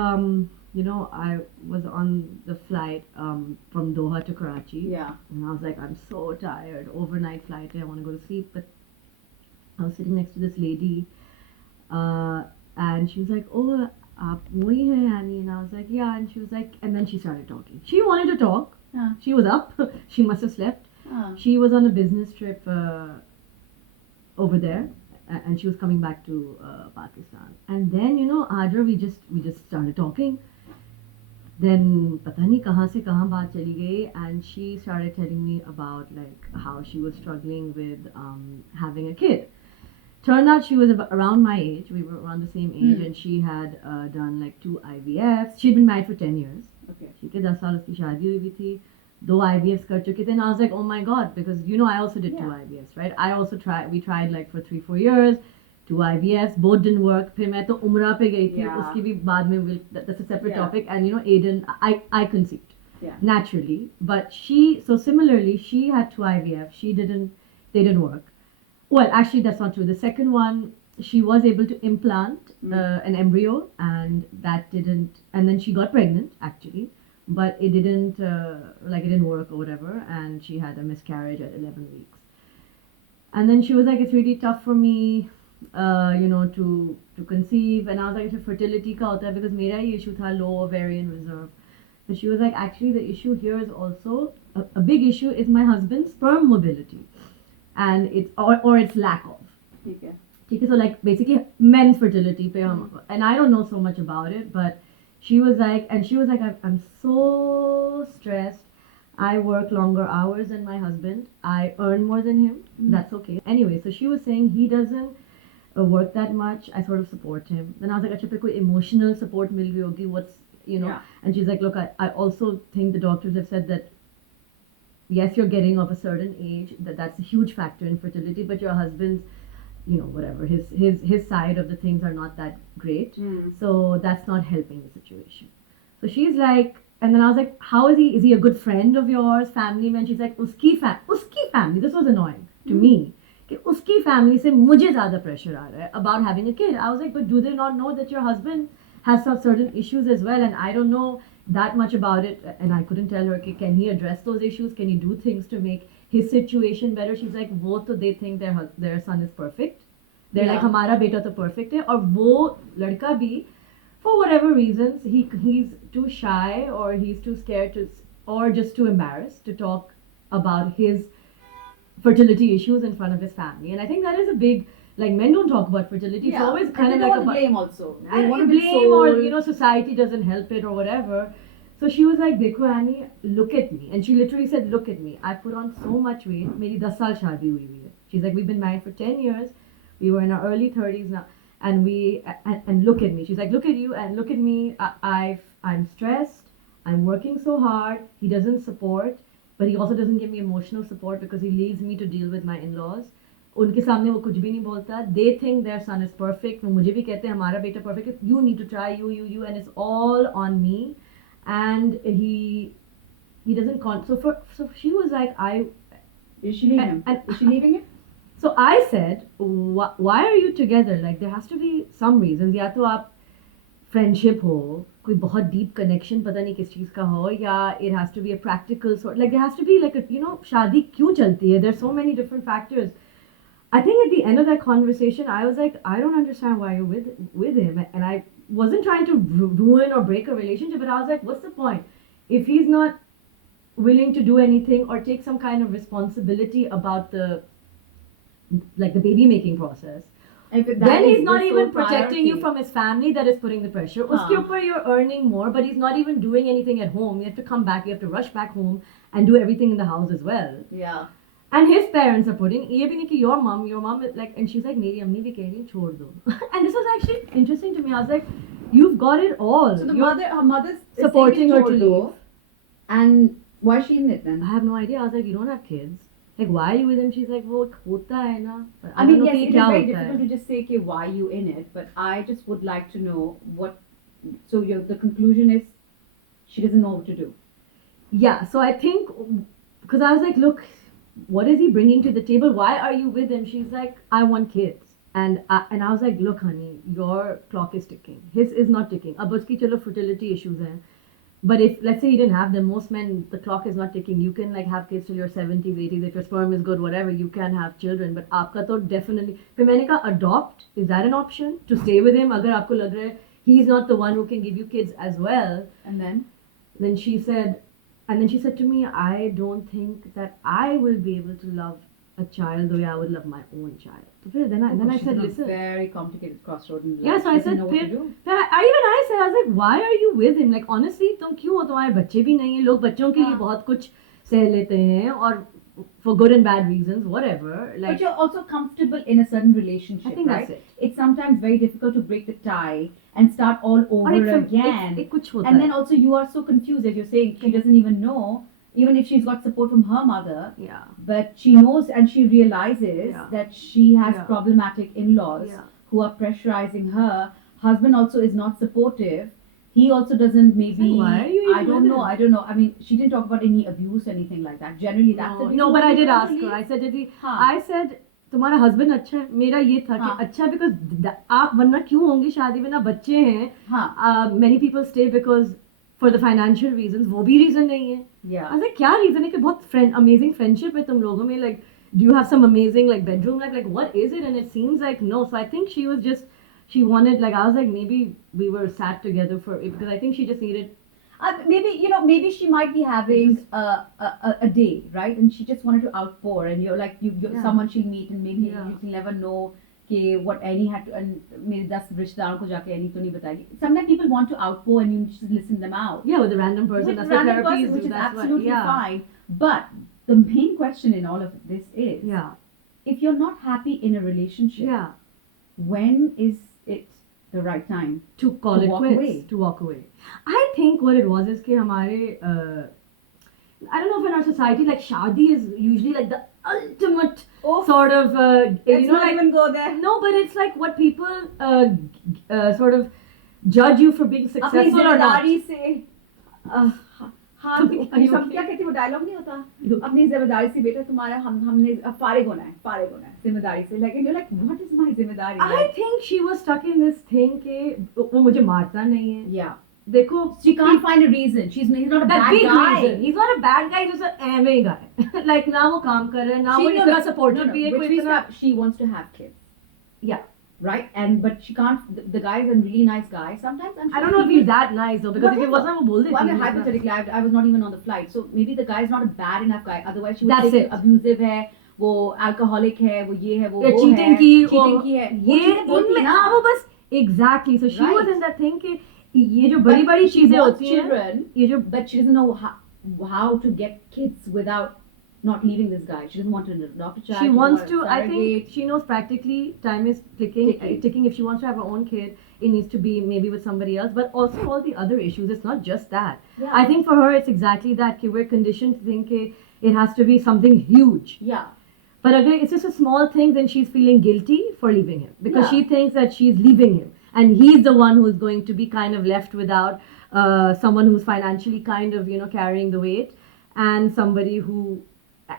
I was on the flight from Doha to Karachi. Yeah. And I was like, I'm so tired. Overnight flight. I want to go to sleep. But I was sitting next to this lady, uh, and she was like, "Oh, आप वही हैं Annie?" And I was like, "Yeah." And she was like, and then she started talking. She wanted to talk. Huh. She was up. She must have slept. She was on a business trip over there, and she was coming back to Pakistan. And then Audra, we just started talking. Then पता नहीं कहाँ से कहाँ बात चली गई, and she started telling me about like how she was struggling with having a kid. Turned out she was around my age. We were around the same age, and she had done like 2 IVFs. She'd been married for 10 years. Okay. ठीक है 10 साल उसकी शादी हुई थी. 2 IVFs कर चुके थे. And I was like, oh my god, because I also did 2 IVFs, right? I also tried. We tried like for 3-4 years. 2 IVFs, both didn't work. फिर मैं तो उम्रा पे गई थी. Yeah. उसकी भी बाद में that's a separate Yeah. topic. And Aiden, I conceived. Yeah. Naturally, but so similarly, she had 2 IVFs. They didn't work. Well, actually, that's not true. The second one, she was able to implant an embryo, and that didn't. And then she got pregnant, actually, but it didn't it didn't work or whatever, and she had a miscarriage at 11 weeks. And then she was like, "It's really tough for me, to conceive." And I was like, "It's fertility ka hota hai," because mera hi issue tha low ovarian reserve. But she was like, "Actually, the issue here is also a big issue is my husband's sperm mobility, and it's or its lack of." Okay. ठीक है, so like basically men's fertility पे हम, and I don't know so much about it, but she was like, I'm so stressed. I work longer hours than my husband. I earn more than him. That's okay. Anyway, so she was saying he doesn't work that much. I sort of support him. Then I was like, अच्छा फिर कोई emotional support मिल रही होगी. Yeah. And she's like, look, I also think the doctors have said that yes, you're getting of a certain age, that's a huge factor in fertility, but your husband's, whatever, his side of the things are not that great. So that's not helping the situation. So she's like, and then I was like, how is he a good friend of yours, family man? She's like, uski family. This was annoying to me. कि उसकी family से मुझे ज़्यादा pressure आ रहा है about having a kid. I was like, but do they not know that your husband has some certain issues as well? And I don't know that much about it, and I couldn't tell her, okay, can he address those issues? Can he do things to make his situation better? She's like, वो तो they think their son is perfect. They're like, हमारा बेटा तो perfect है, और वो लड़का भी, for whatever reasons, he's too shy, or he's too scared to, or just too embarrassed to talk about his fertility issues in front of his family. And I think that is a big, like, men don't talk about fertility. It's always kind of they like want to blame also. They and want to be blame, sold. or society doesn't help it or whatever. So she was like, "Dekho Annie, look at me," and she literally said, "Look at me. I put on so much weight. मेरी 10 साल शादी हुई हुई है." She's like, "We've been married for 10 years. We were in our early 30s now, and look at me." She's like, "Look at you and look at me. I'm stressed. I'm working so hard. He doesn't support, but he also doesn't give me emotional support because he leaves me to deal with my in-laws. उनके सामने वो कुछ भी नहीं बोलता. They think their son is perfect. वो मुझे भी कहते हैं हमारा बेटा perfect है. You need to try, you, and it's all on me." And he doesn't so she was like, Is she leaving him? and Is she leaving him? so I said, why are you together? Like, there has to be some reasons. या तो आप friendship हो, कोई बहुत deep connection पता नहीं किस चीज़ का हो, या it has to be a practical sort, like there has to be like a, शादी क्यों चलती है? There's so many different factors. I think at the end of that conversation, I was like, I don't understand why you're with him, and I wasn't trying to ruin or break a relationship, but I was like, what's the point if he's not willing to do anything or take some kind of responsibility about the baby making process? Then he's not even protecting you from his family that is putting the pressure. Uske upar you're earning more, but he's not even doing anything at home. You have to come back, you have to rush back home and do everything in the house as well. Yeah. And his parents are putting, ये भी नहीं कि your mom is like, and she's like, मेरी अम्मी भी कह रही है छोड़ दो. And this was actually interesting to me. I was like, you've got it all. So her mother's supporting her to leave. leave. And why is she in it then? I have no idea. I was like, you don't have kids. Like, why are you with him? She's like, वो होता है ना. I mean, yes, it is very difficult to just say, okay, why are you in it? But I just would like to know what. So the conclusion is, she doesn't know what to do. Yeah. So I think, because I was like, look, what is he bringing to the table? Why are you with him? She's like, I want kids. And I was like, look, honey, your clock is ticking. His is not ticking. अब उसकी चलो fertility issues हैं. But if let's say you didn't have them, most men the clock is not ticking. You can like have kids till your 70s, 80s. If your sperm is good, whatever, you can have children. But आपका तो definitely. फिर मैंने कहा adopt. Is that an option to stay with him? अगर आपको लग रहा है he's not the one who can give you kids as well. And then she said, and then she said to me, I don't think that I will be able to love a child the way I would love my own child. So then I she's said, on a listen. very complicated crossroad in life. Yeah, so I Doesn't said, know what to फिर do. I said, I was like, why are you with him? Like honestly, तुम क्यों हो? तुम्हारे बच्चे भी नहीं हैं. लोग बच्चों के लिए बहुत कुछ सह लेते हैं और for good and bad reasons, whatever. Like, but you're also comfortable in a certain relationship, I think right? that's it. It's sometimes very difficult to break the tie and start all over again. एक कुछ होता And है. then also you are so confused as you're saying she doesn't even know, even if she's got support from her mother. Yeah. But she knows and she realizes that she has problematic in-laws who are pressurizing her. Husband also is not supportive. He also doesn't maybe. Why are you I don't know. I don't know. I mean, she didn't talk about any abuse or anything like that. Generally, that's the reason. No, but why I they did want ask to her. leave. I said, Didi, हाँ. I said, तुम्हारा husband अच्छा है. मेरा ये था कि अच्छा because आप वरना क्यों होंगी शादी में ना बच्चे हैं. हाँ. Many people stay because for the financial reasons. वो भी reason नहीं है. Yeah. I was like, क्या reason है कि बहुत amazing friendship है तुम लोगों में. Like, do you have some amazing like bedroom life? Like, what is it? And it seems like no. So I think she was just, she wanted, like, I was like, maybe we were sat together for it because I think she just needed. Maybe she might be having a day, right? And she just wanted to outpour, and you're like, you're someone she'll meet, and maybe you'll never know what Annie had to, and मेरे 10 रिश्तेदारों को जाके Annie तो नहीं बताएगी. Sometimes people want to outpour, and you just listen them out. Yeah, with a random person. With that's a random what person, which is that's absolutely fine. But the main question in all of this is, if you're not happy in a relationship, when is it the right time to call it quits, to walk away? I think what it was is कि हमारे I don't know if in our society like shadi is usually like the ultimate sort of let's not even go there. No, but it's like what people sort of judge you for being successful or not. अपनी जिम्मेदारी से हाँ सब क्या कहते हैं वो dialogue नहीं होता अपनी जिम्मेदारी से बेटा तुम्हारा हमने फारिग होना है जिम्मेदारी से like and you're like what is my जिम्मेदारी? I think she was stuck in this thing कि वो मुझे मारता नहीं है. Yeah. देखो, she can't find a reason. He's not a bad guy. Reason. He's not a bad guy. He's just an एवे guy. Like ना वो काम कर रहा है, ना वो इतना supportive भी है. Which means that she wants to have kids. Yeah. Right, but she can't. The guy is a really nice guy. Sometimes I'm sure I don't know if he's that nice though, because if he wasn't, वो बोल देती. Well, hypothetically, I was not even on the flight, so maybe the guy is not a bad enough guy. Otherwise, she would say abusive है, वो alcoholic है, वो ये है, वो वो cheating की है. ये उनमें हाँ वो बस exactly. So she was in that thing कि ये जो बड़ी चीजें होती हैं, ये जो but she doesn't know how to get kids without not leaving this guy. She doesn't want to adopt a child. She wants to. I think she knows practically time is ticking. If she wants to have her own kid, it needs to be maybe with somebody else. But also all the other issues. It's not just that. Yeah. I think for her, it's exactly that. We're conditioned to think it has to be something huge. Yeah. But again, it's just a small thing. Then she's feeling guilty for leaving him because she thinks that she's leaving him, and he's the one who's going to be kind of left without someone who's financially kind of carrying the weight, and somebody who.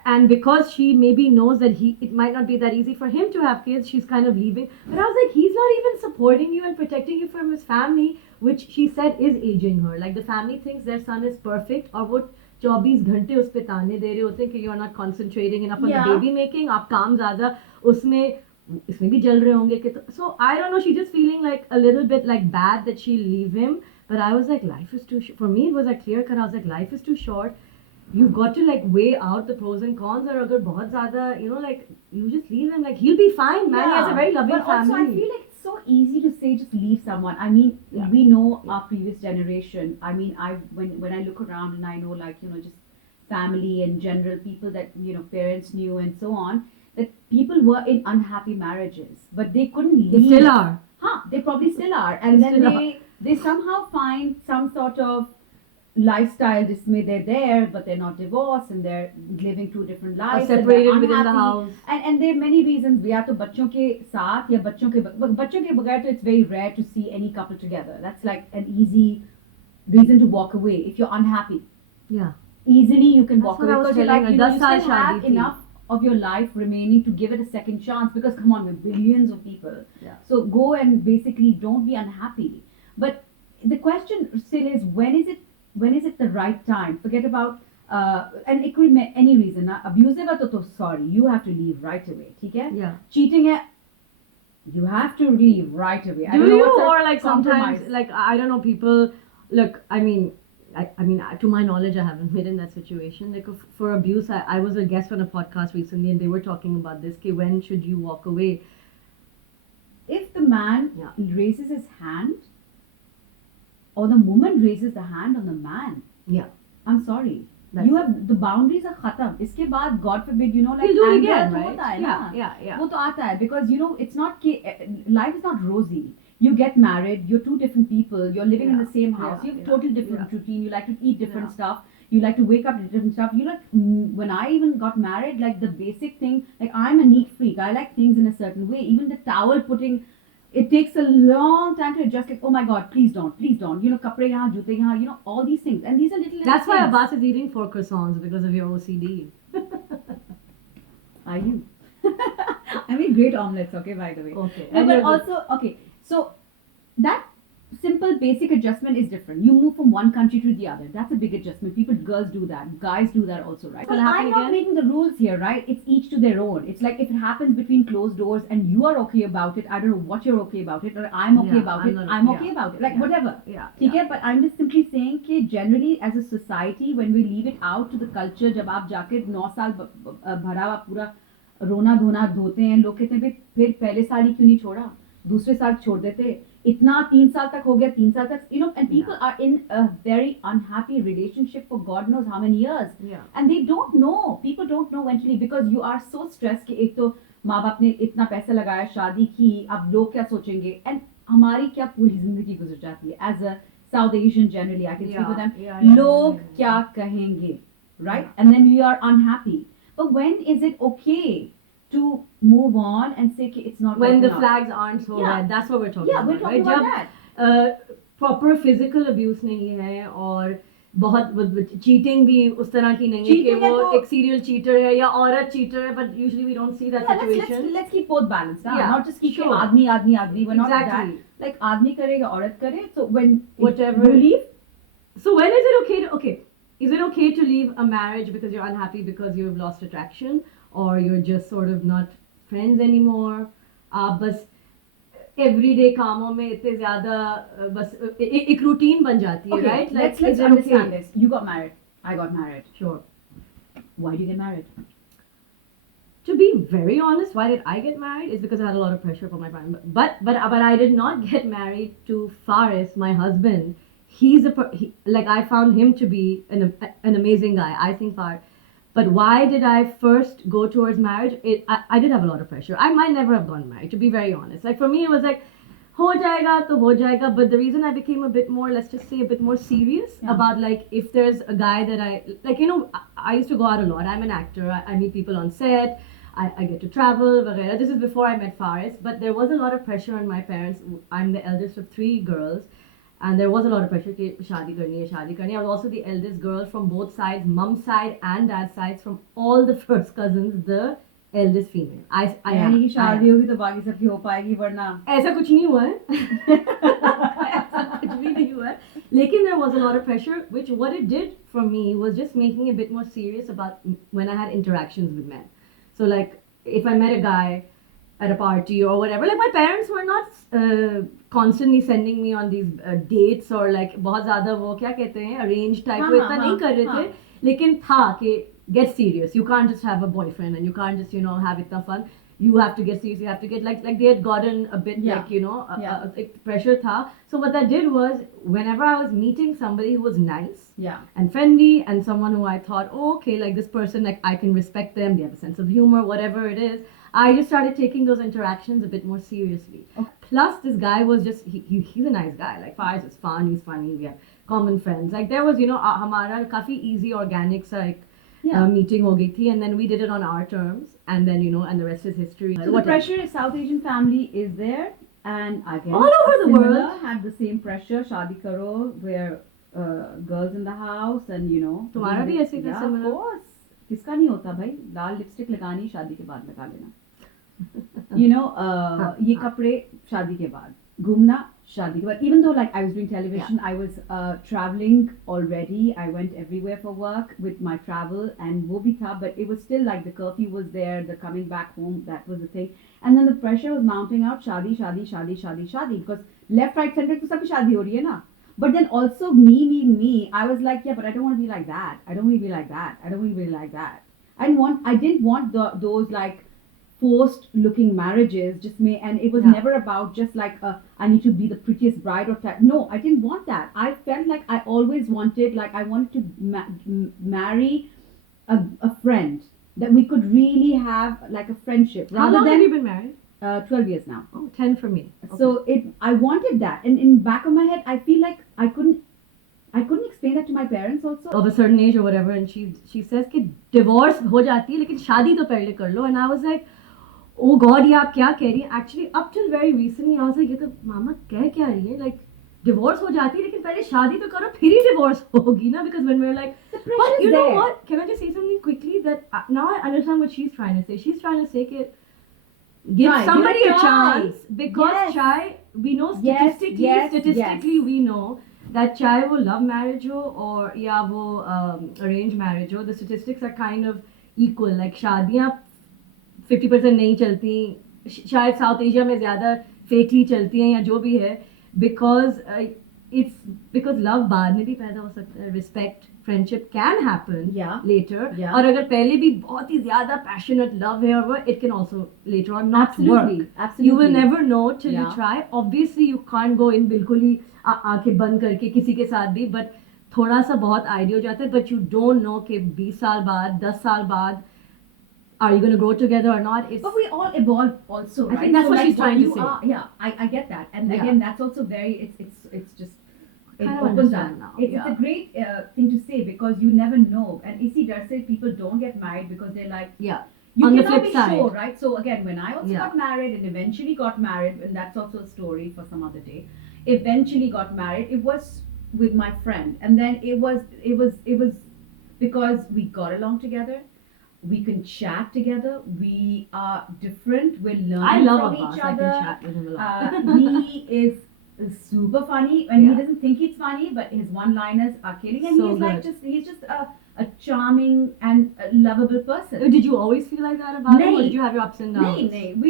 And because she maybe knows that it might not be that easy for him to have kids, she's kind of leaving. But I was like, he's not even supporting you and protecting you from his family, which she said is aging her. Like the family thinks their son is perfect, और वो 24 घंटे उस पे ताने दे रहे होते हैं कि you're not concentrating enough on the baby making, आप काम ज़्यादा इसमें भी जल रहे होंगे कि so I don't know, she's just feeling like a little bit like bad that she'll leave him. But I was like, life is too short. For me, it was like clear cut. I was like, life is too short. You've got to like weigh out the pros and cons. Or agar bahut zyada, like you just leave him. Like he'll be fine, man. He has a very loving family. But also, I feel like it's so easy to say just leave someone. I mean, we know our previous generation. I mean, when I look around and I know like just family and general people that parents knew and so on, that people were in unhappy marriages, but they couldn't leave. They still are. They probably still are, and then they somehow find some sort of lifestyle जिसमें they're there but they're not divorced and they're living two different lives, or separated within the house, and there are many reasons. या तो बच्चों के साथ या बच्चों के बगैर तो it's very rare to see any couple together. That's like an easy reason to walk away if you're unhappy. Yeah, easily you can walk away because you're like you still have shadi enough of your life remaining to give it a second chance, because come on, we're billions of people. Yeah. So go and basically don't be unhappy. But the question still is, when is it the right time? Forget about and it could be any reason. Abusive है तो sorry, you have to leave right away. ठीक है? Yeah. Cheating है, you have to leave right away. I Do don't know you, what's a or like sometimes, compromise. like I don't know, people look. I mean, to my knowledge, I haven't been in that situation. Like for abuse, I was a guest on a podcast recently, and they were talking about this. Ki when should you walk away? If the man Yeah. raises his hand, or the woman raises the hand on the man, Yeah. I'm sorry. That's You have the boundaries are khatam. इसके बाद God forbid, you know, like He'll do it anger again, तो right? होता है Yeah, ना. yeah, yeah. वो तो आता है, because you know it's not कि life is not rosy. You get married, you're two different people, you're living in Yeah, the same house, yeah, you have yeah, total different yeah. routine, you like to eat different Yeah. stuff, you like to wake up to different stuff. You like, when I even got married, like the basic thing, like I'm a neat freak, I like things in a certain way. Even the towel putting, it takes a long time to adjust, like, oh my god, please don't, you know, kapre yahan, jute yahan, you know, all these things. And these are little That's why things. Abbas is eating 4 croissants because of your OCD. Are you? I make great omelets, okay, by the way. Okay. No, And but you're good. also, okay, so that simple basic adjustment is different. You move from one country to the other. That's a big adjustment. Girls do that. Guys do that also, right? Will But happen I'm not again? making the rules here, right? It's each to their own. It's like if it happens between closed doors and you are okay about it, I don't know what you're okay about it, or I'm okay Yeah, about I'm it, not- I'm yeah, okay about it. Like, yeah, whatever. Yeah. ठीक yeah. है, but I'm just simply saying कि generally as a society, when we leave it out to the culture, जब आप जाके 9 साल भरा हुआ पूरा रोना धोना धोते हैं, लोग कहते हैं "बे, फिर पहले साल ही क्यों नहीं छोड़ा, दूसरे साल छोड़ देते, इतना 3 साल तक हो गया, 3 साल तक," you know, and people are in a very unhappy relationship for God knows how many years, Yeah. and they don't know, people don't know when to leave, because you are so stressed कि एक तो माँ बाप ने इतना पैसा लगाया, शादी की, अब लोग क्या सोचेंगे, and हमारी क्या पूरी जिंदगी गुजर जाती है as a South Asian generally, I can speak for them, लोग क्या कहेंगे, right? And then we are unhappy. But when is it okay to move on and say कि it's not When working the out? flags aren't so Yeah. red, that's what we're talking Yeah, about. we're talking right? about that. Proper physical abuse नहीं है और बहुत cheating भी उस तरह की नहीं है कि Cheating है वो तो- एक serial cheater है या औरत cheater है, but usually we don't see that Yeah, situation. let's keep both balanced, huh? Yeah, not just keep sure. आदमी. We're not Exactly. that. Like आदमी करेगा, औरत करे. So when Whatever. you leave, So when is it okay? Is it okay to leave a marriage because you're unhappy because you've lost attraction, or you're just sort of not friends anymore? बस everyday कामों में इतने ज़्यादा बस एक routine बन जाती है, okay, right? let's is it understand okay? this. You got married. I got married. Sure. Why do you get married? To be very honest, why did I get married? Is because I had a lot of pressure from my parents. But I did not get married to Faris, my husband. He's like I found him to be an amazing guy. I think Faris. But why did I first go towards marriage? I did have a lot of pressure. I might never have gone married, to be very honest. Like for me, it was like, ho jayega to ho jayega. But the reason I became a bit more, let's just say, a bit more serious Yeah. about like if there's a guy that I like, you know, I used to go out a lot. I'm an actor. I meet people on set. I get to travel, वगैरह. This is before I met Faris, but there was a lot of pressure on my parents. I'm the eldest of 3 girls, and there was a lot of pressure कि शादी करनी है. I was also the eldest girl from both sides, mom's side and dad's sides, from all the first cousins, the eldest female. I am. यानी कि I am. शादी होगी तो बाकी सबकी हो पाएगी, वरना ऐसा कुछ नहीं हुआ है. ऐसा कुछ भी नहीं हुआ है. लेकिन there was a lot of pressure, which what it did for me was just making me a bit more serious about when I had interactions with men. So like if I met a guy at a party or whatever, like my parents were not constantly sending me on these dates or like बहुत ज़्यादा वो क्या कहते हैं arranged type वो इतना नहीं कर रहे थे. लेकिन था कि get serious. You can't just have a boyfriend and you can't just, you know, have itna fun. You have to get serious. You have to get like they had gotten a bit Yeah. like, you know, Yeah. pressure tha. So what that did was whenever I was meeting somebody who was nice yeah. and friendly and someone who I thought, oh, okay, like this person, like I can respect them, they have a sense of humor, whatever it is, I just started taking those interactions a bit more seriously. Okay. Plus, this guy was just, he's a nice guy. Like, Faiz is fun, he's funny, we have common friends. Like, there was, you know, hamara kafi easy, organic, like, Yeah. meeting ho gayi thi, and then we did it on our terms, and then, you know, and the rest is history. So the Whatever. pressure is South Asian family is there, and again All over the similar world. had the same pressure. Shadi karo, where girls in the house, and you know. तुम्हारा भी ऐसे ही था yeah, similar? of course. किसका नहीं होता भाई, लाल lipstick लगानी शादी के बाद लगा लेना, you know, ये कपड़े शादी के बाद, घूमना शादी के बाद. Even though like I was doing television, I was traveling already. I went everywhere for work with my travel, and वो भी था, but it was still like the curfew was there, the coming back home, that was the thing. And then the pressure was mounting out, शादी शादी शादी शादी शादी, because left right center तो सबकी शादी हो रही है ना. But then also me, I was like, yeah, but I don't want to be like that. I don't want to be like that. I don't want to be like that. I didn't want those like forced looking marriages just me, and it was Yeah. never about just like I need to be the prettiest bride or type. No, I didn't want that. I felt like I always wanted, like I wanted to marry a friend, that we could really have like a friendship How rather long than have you been married? 12 years now. Oh, 10 for me. So I wanted that, and in back of my head, I feel like I couldn't explain that to my parents also. Of a certain age or whatever, and she says कि divorce हो जाती है लेकिन शादी तो पहले कर लो. And I was like, oh God, ये आप क्या कह रही हैं? Actually, up till very recently, I was like, ये तो मामा कह क्या रही है? Like divorce हो जाती है लेकिन पहले शादी तो करो फिर ही divorce होगी ना? Because when we were like, The but pressure you is know there. what? Can I just say something quickly? That now I understand what she's trying to say. She's trying to say that give Try, somebody give a it a try. chance, because Yes. chai, we know Yes, statistically, yes. we know that चाहे वो love marriage हो और या वो arranged marriage हो, the statistics are kind of equal. Like शादियाँ 50% नहीं चलती, शायद साउथ एशिया में ज़्यादा फेकली चलती हैं या जो भी है, because because love बाद में भी पैदा हो सकता है, respect, friendship can happen Yeah. later, Yeah. और अगर पहले भी बहुत ही ज़्यादा passionate love है और वो, it can also later on not Absolutely, work. absolutely. You will never know till you Yeah. try. Obviously you can't go in बिल्कुल ही आंखें बंद करके किसी के साथ भी, but थोड़ा सा बहुत आइडिया हो जाता है, but you don't know कि 20 साल बाद 10 साल बाद are you going to grow together or not. It's But we all evolve also, I right? think that's So what like she's trying to you say. are, yeah, I get that, and Yeah. again, that's also very. It's just. It Kind of opens understand up. now, It's yeah. a great thing to say, because you never know. And Isi does say people don't get married because they're like, yeah. you On the cannot flip be side. sure, right? So again, when I also Yeah. got married and eventually got married, and that's also a story for some other day. Eventually got married. It was with my friend, and then it was because we got along together. We can chat together. We are different. We're learning I love from Abbas. each I other. can chat with him a lot. He is super funny, and Yeah. he doesn't think it's funny, but his one-liners are killing, and So he's like good. he's just a charming and a lovable person. Did you always feel like that about him, or Nahin. did you have your ups and downs? No,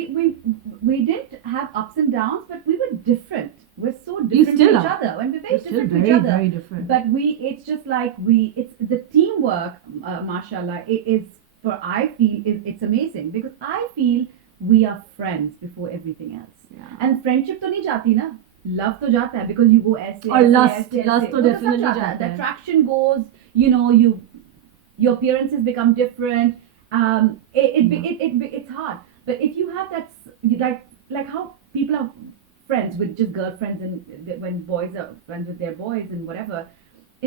we didn't have ups and downs, but we were different. We're so You different still to each are. other, and we're very You're still different to very, each other. very different. But it's just like it's the teamwork, mashallah. It is I feel it's amazing, because I feel we are friends before everything else. Yeah. And friendship तो नहीं जाती ना, love तो जाता है, because you go ऐसे और ऐसे, lust- ऐसे, lust ऐसे. तो वो सब definitely जाता है. जाता The है. attraction goes, your appearances become different. It's hard. But if you have that, like how people are friends with just girlfriends, and when boys are friends with their boys and whatever.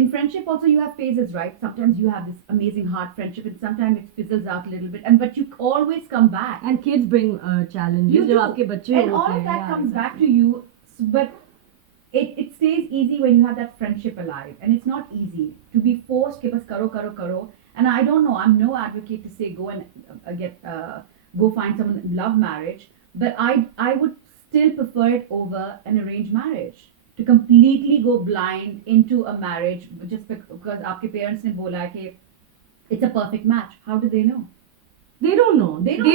In friendship also you have phases, right? Sometimes you have this amazing heart friendship, and sometimes it fizzles out a little bit, but you always come back. And kids bring challenges. You जब do. आपके बच्चे And all होते of हैं, that yeah, comes back exactly. to you, but it stays easy when you have that friendship alive, and it's not easy to be forced ke bas karo. And I don't know, I'm no advocate to say go and go find someone, love marriage, but I would still prefer it over an arranged marriage. To completely go blind into a marriage just because आपके parents ने बोला कि it's a perfect match. How do they know? They don't know. They don't